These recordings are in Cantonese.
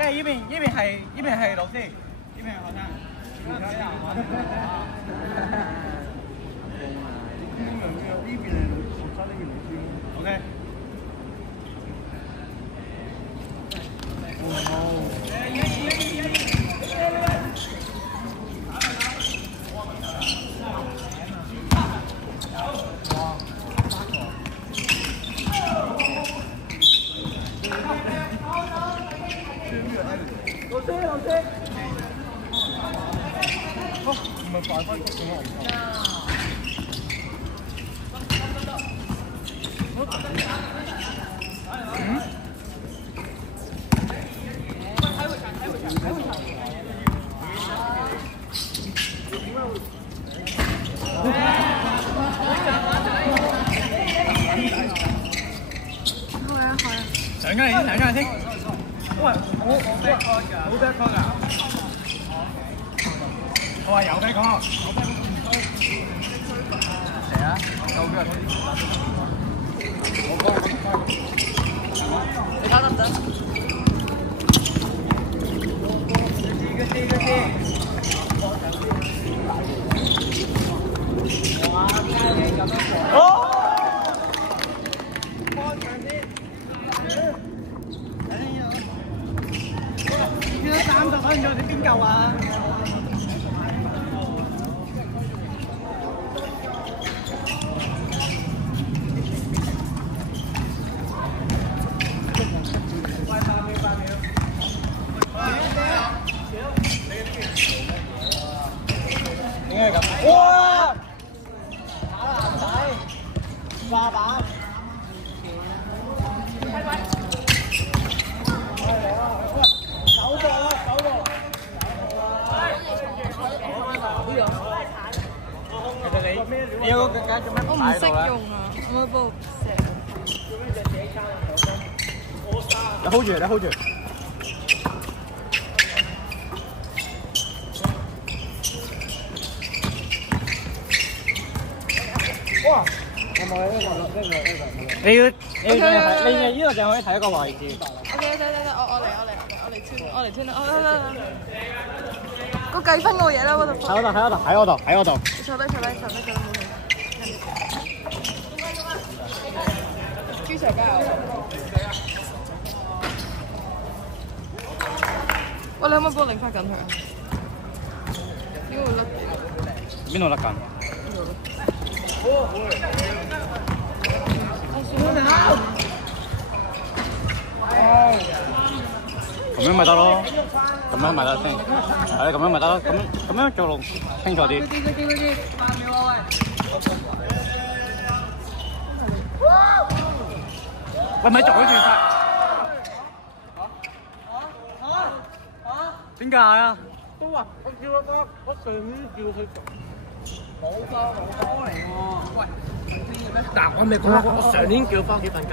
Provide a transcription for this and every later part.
即係呢邊係老師，呢邊係學生。呢邊係學生，呢邊係 OK。老師，唔係快翻嘅咩？上緊嚟先。喂，冇 back call 㗎，冇 back call 㗎。我話有 back call。嚟啊！夠腳。你睇得唔得？哦！30分鐘，你邊夠啊？點解咁？哇！打籃仔，掛板。你有個架做咩？我唔識用啊，我部石。你 hold 住，你 hold 住。哇！你要呢度就可以睇一個位置。OK， 得，我嚟穿，個計分個嘢啦，嗰度。喺嗰度。坐低。豬腸加油。喂，你可唔可以幫我擰翻緊佢啊？應該會甩嘅。邊度甩緊？咁樣咪得咯，咁樣咪得先，係咁樣咪得咯，咁樣做路清楚啲。喂，咪阻住晒！點解啊？都話我叫我上面叫佢冇波嚟喎。喂，但我未講我上年叫翻屋企瞓覺。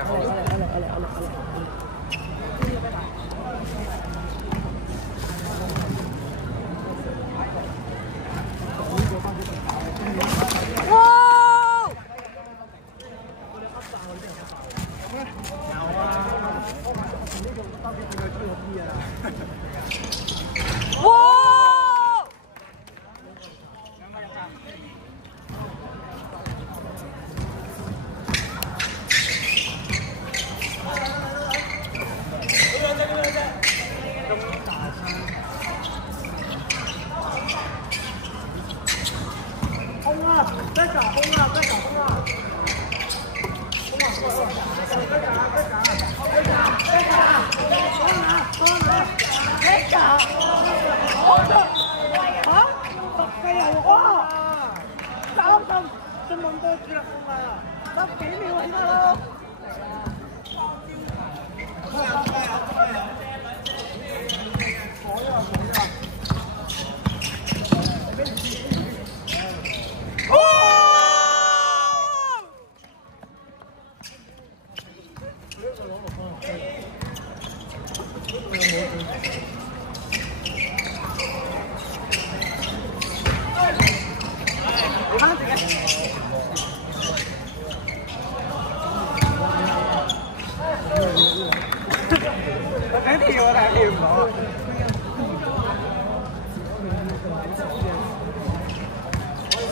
跳啊！大跳！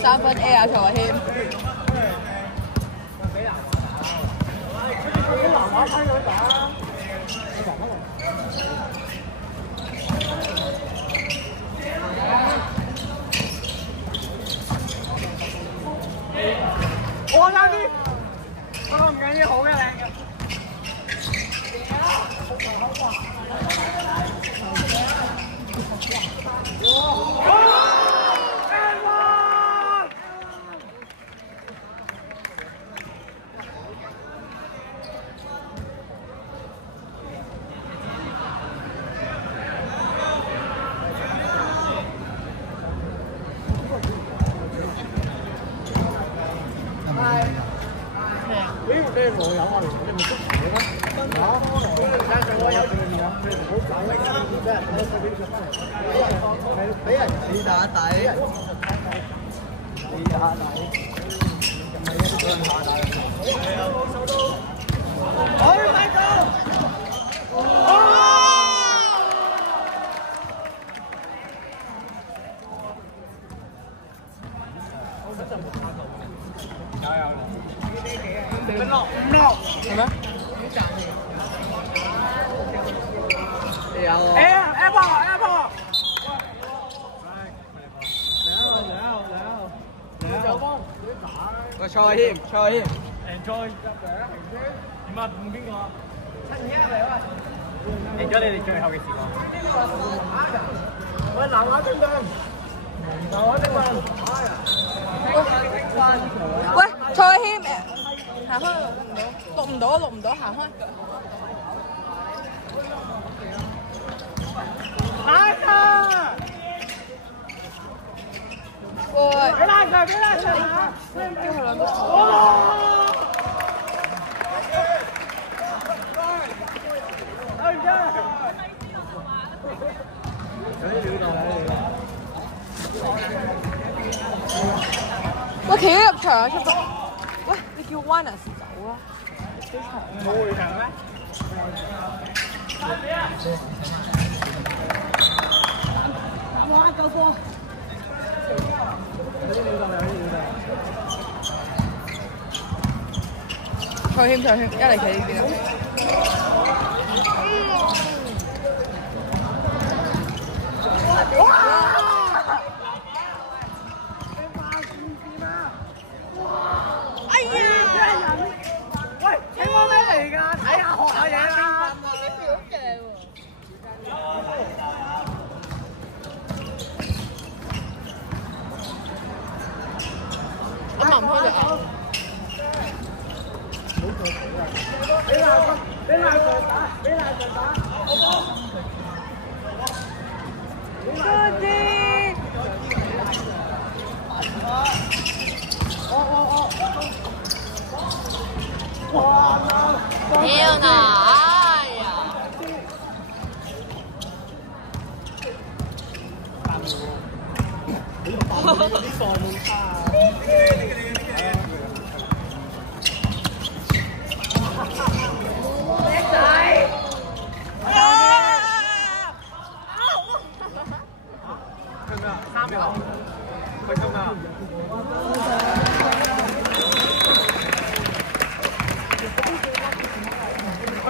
3分 A 啊，曹軒。我爭啲，不過唔緊要，好嘅靚嘅。你冇有啊？你咪捉佢啦！我有好仔俾人試打底，試打底，好快到！五六係咩？有啊 ！Apple， 個蔡謙，enjoy 點啊？同邊個啊？7-2嚟啊！enjoy你哋最後嘅時光。喂，南華精神，喂，蔡謙行開錄唔到，行開。拉啊！喂，俾拉佢！叫佢兩個。喂，企咗入場啊，出咗。喂，你叫 Winers 走啊！幾場？冇回場咩？夠波！蔡謙，一嚟企呢邊啊！哎呀！喂，青蛙咩嚟㗎？睇下學下嘢啦！我諗開隻眼。俾爛佢打！多啲！天哪！哎呀！呢個冇差。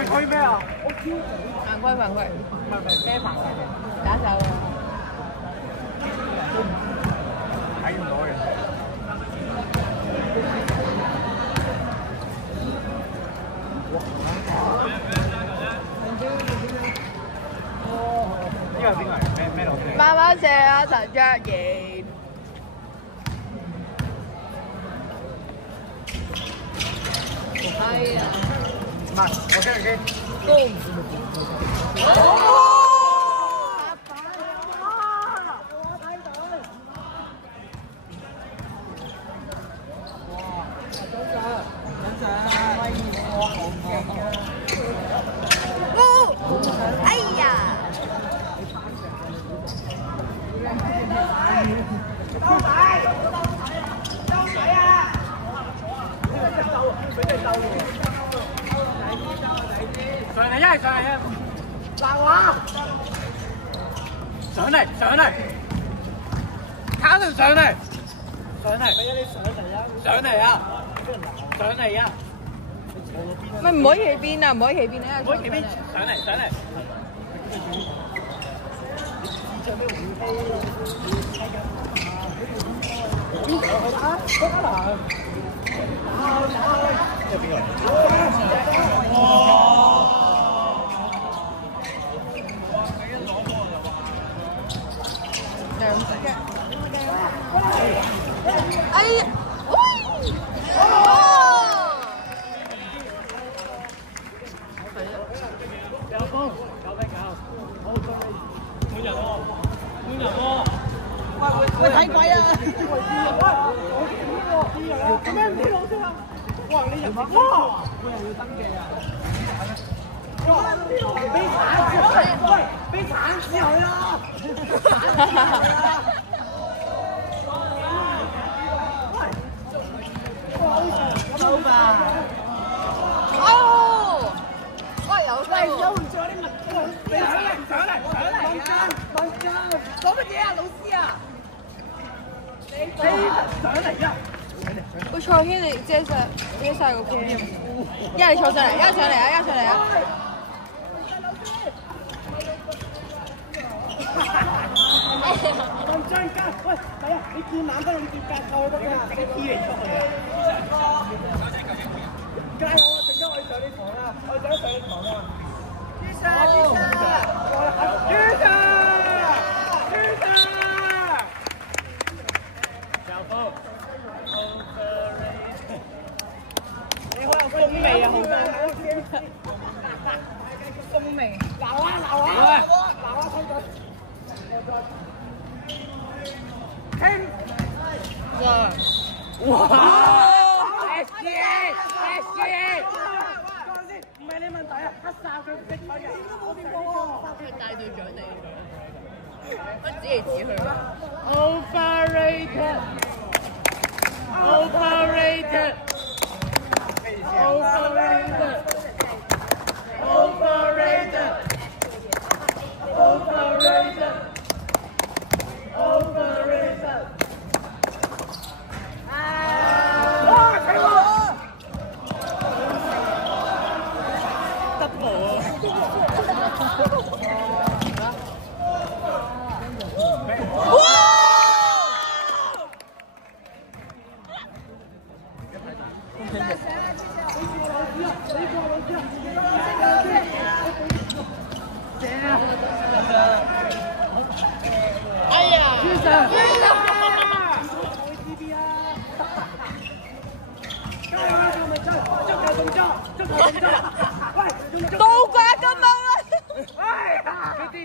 推咩啊？犯規！唔係咩牌？打手啊！睇唔到嘅。呢個係邊個嚟？咩老師？慢慢射啊，陳卓賢。係啊。唔係，我聽人機。哎呀！收仔啊！俾你鬥上嚟一係上嚟啊！嗱話。上嚟，卡條上嚟，上嚟，上嚟啊！咪唔可以企邊啊！唔可以企邊啊！唔可以企邊，上嚟。哎呀！喂，睇鬼啊！咁樣唔知老師啊！哇，你人話哇，佢又要登記啊！俾鏟之後啦！好吧。哦！哇，有有唔做啲乜？你上嚟！問真，講乜嘢啊，老師啊？你上嚟啊！喂，蔡軒，你遮晒個 cam。一係你坐上嚟，一係上嚟啊！問真加，喂，係啊！你見男朋友你見格扣得㗎，直接 P 嚟出去啊！加油啊！陣間我要上呢堂啊！我想上呢堂啊！朱 Sir， 你好有風味啊，紅生！風味，鬧啊！聽！哇！SG！唔係你問題啊，黑哨佢唔識佢嘅，我點講啊？佢帶隊長嚟，我指嚟指去。Overrated！倒掛金毛啦！嗰啲，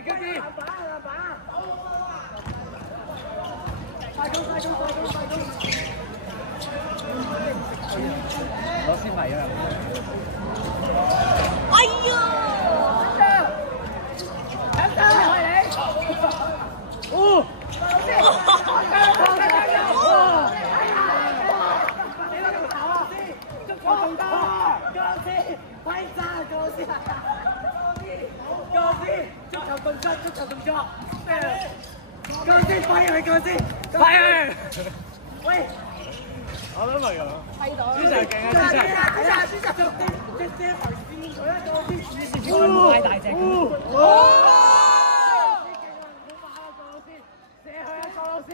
攞先埋啊！哎呀！足球動作，腳先揮佢腳先，揮佢！喂，我都係咁。睇到。朱 Sir 勁啊！朱 Sir，隻頭線咗一個先，太大隻。射佢啊，蔡老師！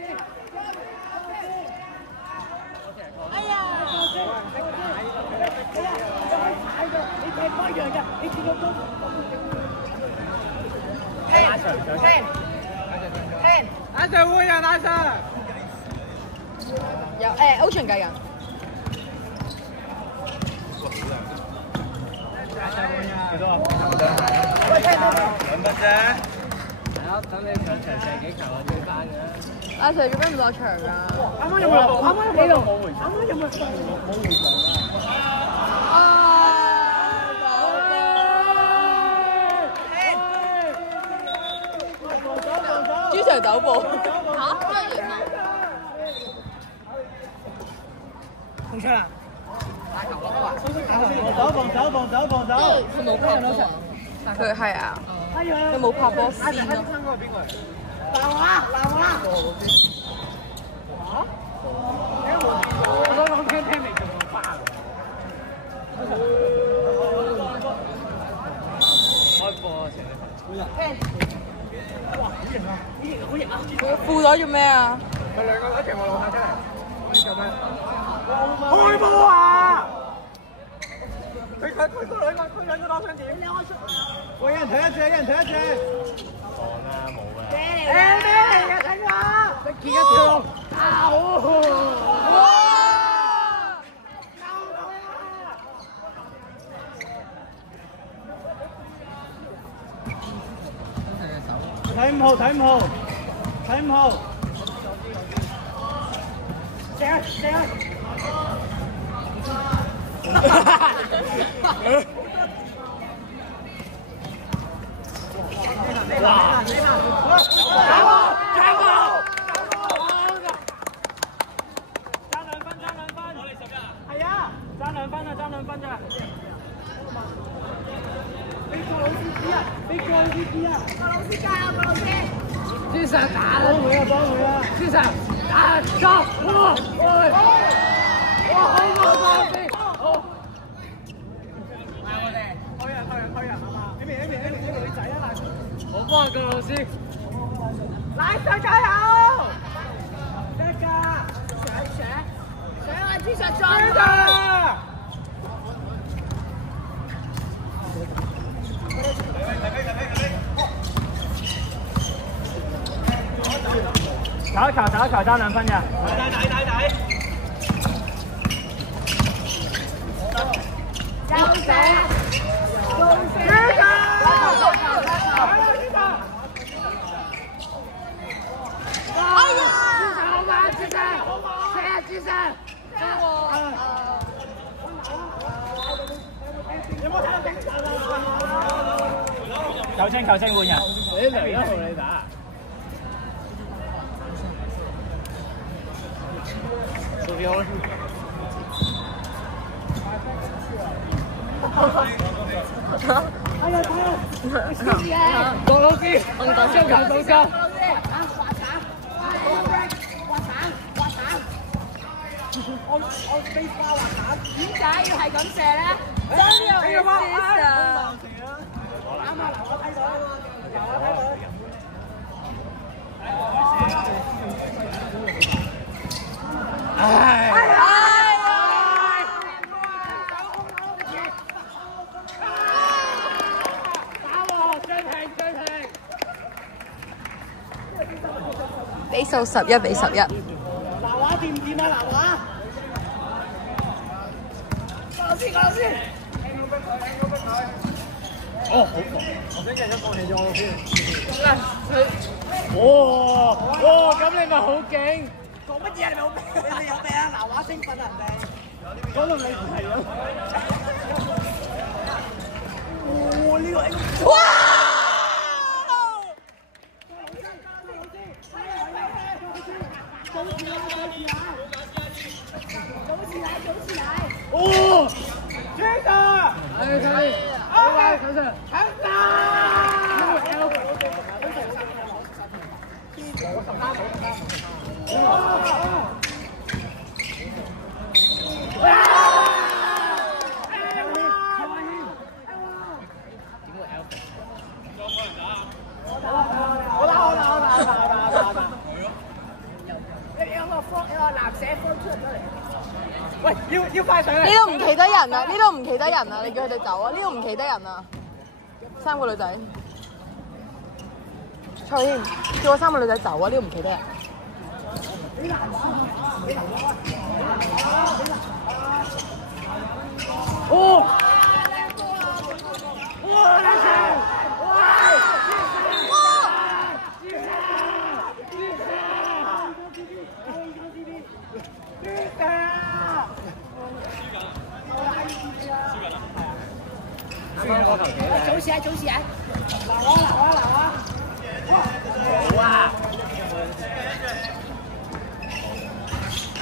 哎呀！你踢波一樣嘅，你見到都。阿 Sir 會啊，阿 Sir。有Ocean 計人。幾多啊？2分啫。係啊，等你上場射幾球啊，追翻嘅。阿 Sir 做咩唔落場㗎？啱啱有冇？啱啱呢度冇回場。啱啱有冇回場啊？朱 Sir 走步嚇，真係型啊！控出啦！防守！佢冇拍波啊！佢係啊，佢冇拍波先咯。南華。我都講聽未做到班。開播啊！哇！好型啊！佢褲袋做咩啊？佢兩個一齊我攞下出嚟。開波啊！佢兩個攞上點？喂，有人睇一次。講啦，冇嘅。咩嚟嘅？睇下。一見一條。哇！睇5號。射！哇！爭兩分咋？俾個老師指啊！個老師加油，個老師！先生打啦！幫佢啊！先生打走！哇！好老師！好！係我哋推人係嘛？Amy 女仔啊！我幫個老師。奶上加油！得㗎！上啊！之上裝啊！打一球爭2分嘅。睇。有射！球證換人。你嚟啦，同你打。數標啦。郭老師，雙球到家。我飛花滑蛋。點解要係咁射咧？真係要試啊！啱啊！嗱，我睇到啊嘛，比數11-11。南華掂唔掂啊？南華？個老師。哦，好狂！我想人一放棄咗我老師。哇！咁你咪好勁！講乜嘢啊？你咪好勁！你哋有病啊？南華興奮啊人哋。講到你唔係咯。哇！呢個哇！走起來！哦，真的！可以。強喂，要快上嚟！呢度唔企得人啊！你叫佢哋走啊！呢度唔企得人啊！3個女仔，蔡軒叫我3個女仔走啊！呢度唔企得人。哦！走起來！拿啊！好啊！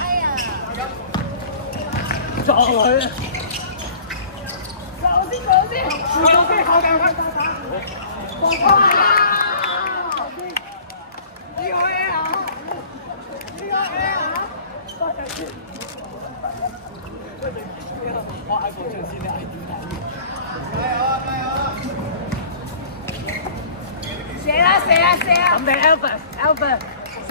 哎呀！撞佢！走先！好！射啦射啦射啦！咁你 Alpha 射！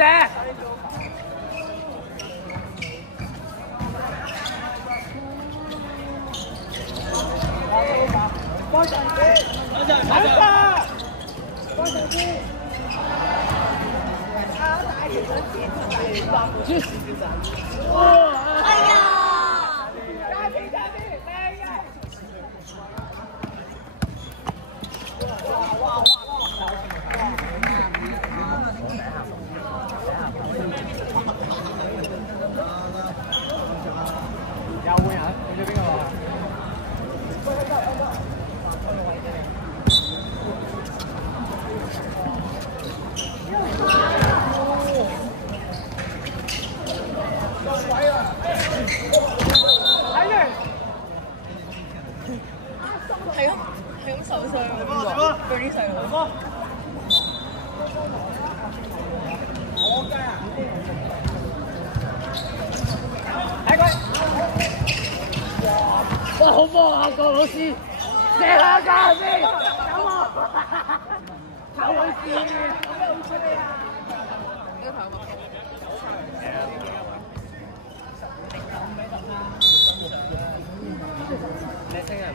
幫上先，幫上先。大條想剪出嚟，哎呀！加邊靚嘅！哇！有換人，換咗邊個啊？係咁受傷喎，對啲細路。睇佢！哇！好波啊，郭老師，射下架先，走啊！走佢線，好出嚟啊！呢個頭髮。你聽日咪？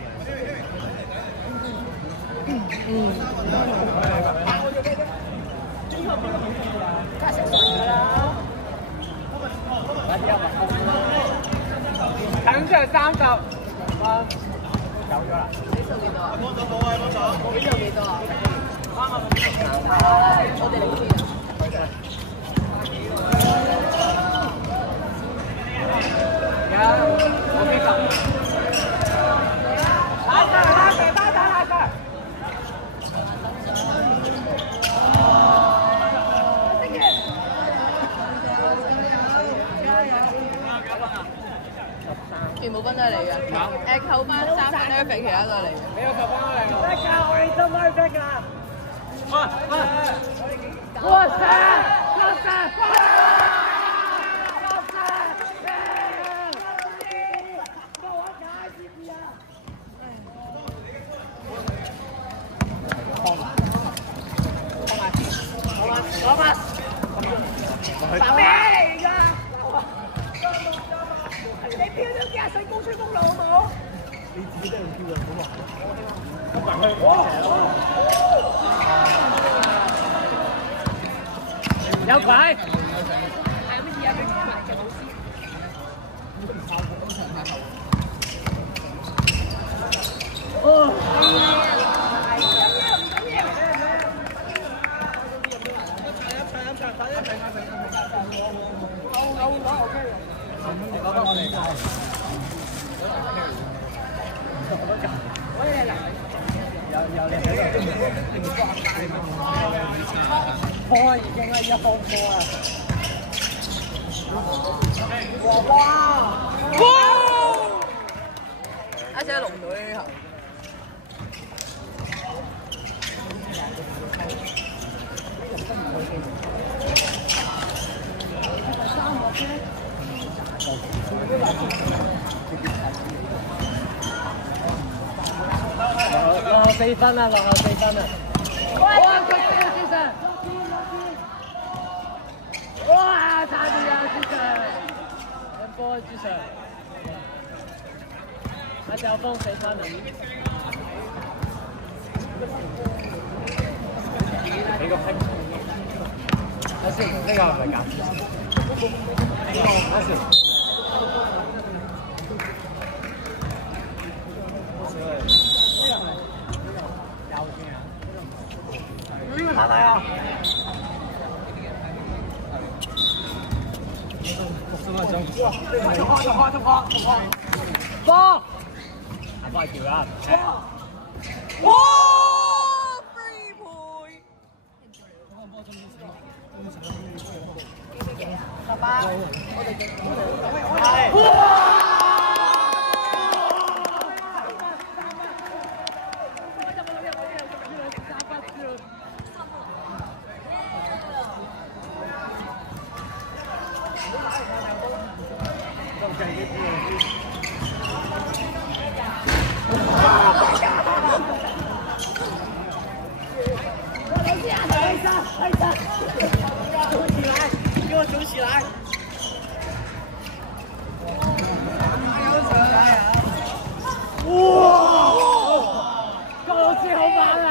等住30蚊，走咗啦。你數幾多啊？幫手冇啊，幫手。你數幾多啊？我哋嚟先。我俾10。全部分都係你嘅。扣翻3分咧，俾其他都係你嘅。你有扣翻嚟㗎？得㗎，我哋真係得㗎。哇塞！哇塞！攞返！咩嚟㗎？你飄咗幾廿歲高吹風路好冇？你自己都用飄啊，好嘛？有鬼！係乜嘢啊？俾佢嘅老師。哦。波已經係1波啊！哇！一隻龍隊呢頭。落後4分啊！落後4分啊！哇！佢射先生，哇！差啲啊，先生，一波先生，阿趙峰4分啊！俾個拼，睇先，呢個係咪假？睇先。係咪啊？60分鐘。哇！波！快條啦！哇 ！free point。18。我哋嘅。哇！给我走起来！哇！高老師好慢啊！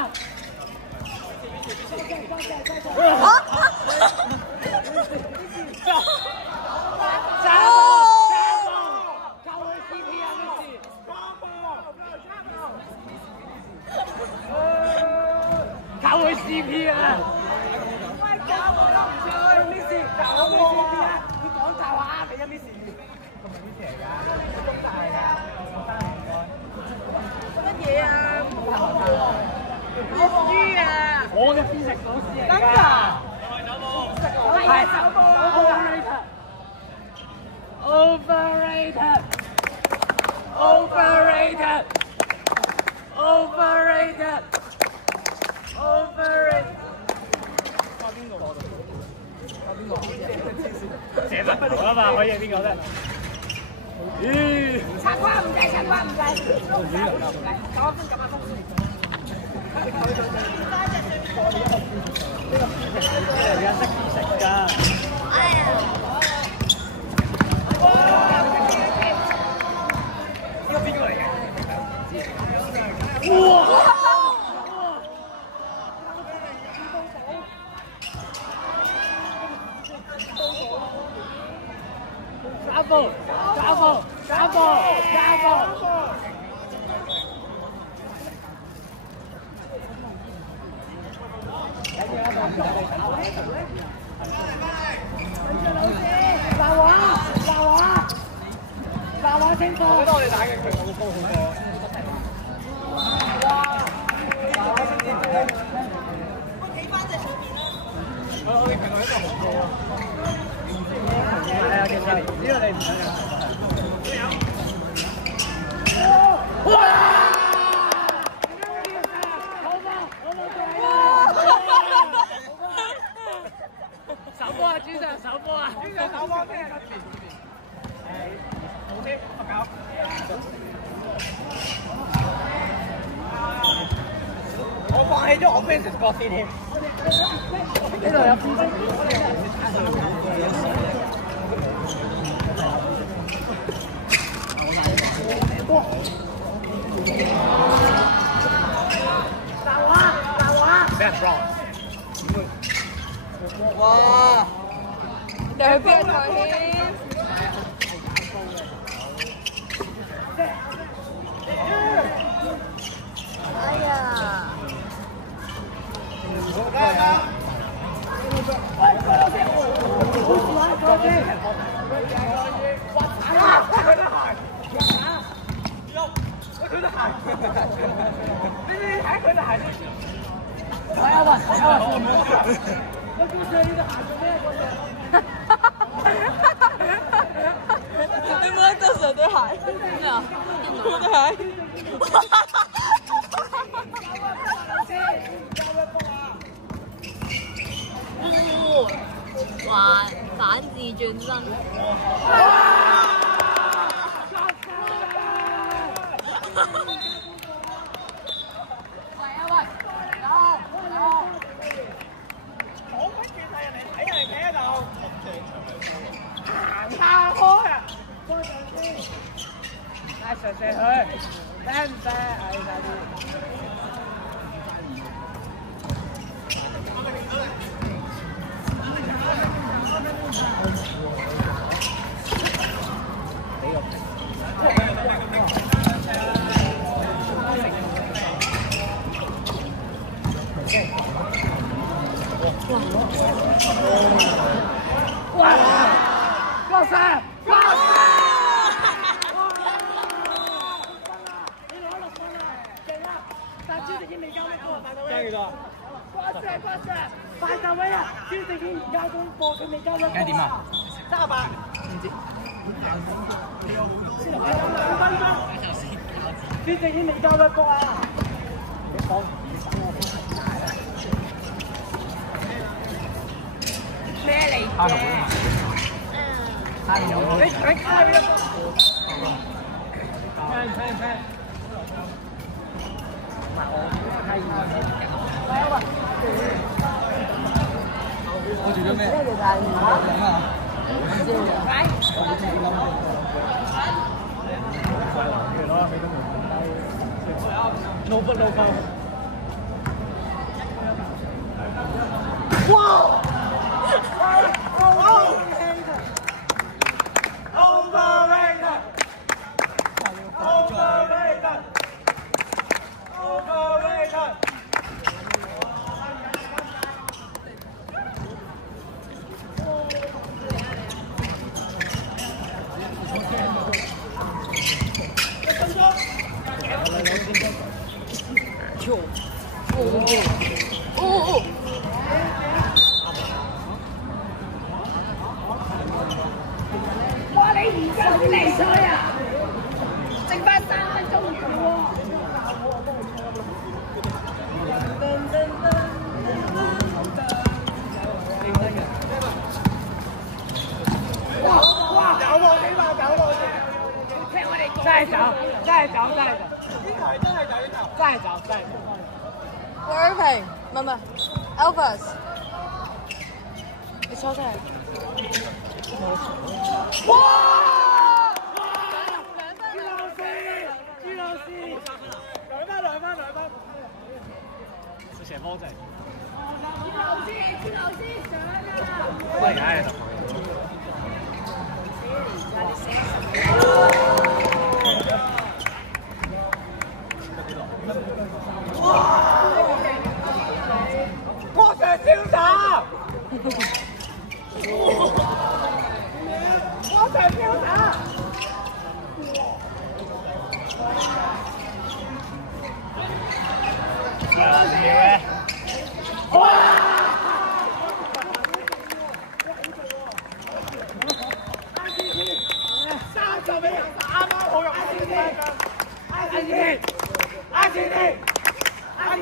搞佢 CP 啊！喂，搞我都唔錯 ，Miss， 搞我 CP 啊！佢講大話嚟嘅 Miss， 咁係 Miss 嚟㗎，中大㗎，乜嘢啊？我知啊！我嘅 physics 老師嚟㗎。係走波啊 ！Overrated。Overrated. Overrated. Overrated. 靠邊個？靠邊個？射得頭啊嘛，可以係邊個咧？咦？插瓜唔計，插瓜唔計。9分9分。而家識食㗎。呢個邊個嚟嘅？哇！加步！加步！加步！加步！大話清楚。我覺得我哋打嘅佢好高好多。哇！大話清楚。我企翻隻上面啦。我哋平衡喺度好高啊。係啊，其實呢個你唔想有。哇！手波啊，主上手波啊！主上手波聽日好啲，十九。我放棄咗我 Francis 角先添。呢度有邊個？哇！大話！大話 ！That's wrong。哇！你去邊度先？哎呀！你摸到手對鞋？咩啊？摸對鞋？哇！反字轉身。射射佢，啤唔啤？係快啲！哇！高三！高三！已經未交得過，大頭威！幾多？掛石！大頭威啊！朱正軒而家功課佢未交得過。點啊？38。唔知。先嚟2分鐘。朱正軒未交得過啊！咩嚟嘅？你卡佢啦！聽。我係做咗咩？呢個大魚啊！no 不 no 分。哇哇！你而家先嚟賽啊？剩翻3分鐘完喎。哇！有喎，起碼有喎。聽我哋講。真係走，真係走，真係走。呢台真係走，真係走，真係走。Irving，唔係，Elvis，你坐真係。哇！朱老師，兩分，射波真係。朱老師上啊！喂，唉，就我想瀟灑。我想瀟灑。哇！30秒，啱啱好用。阿健，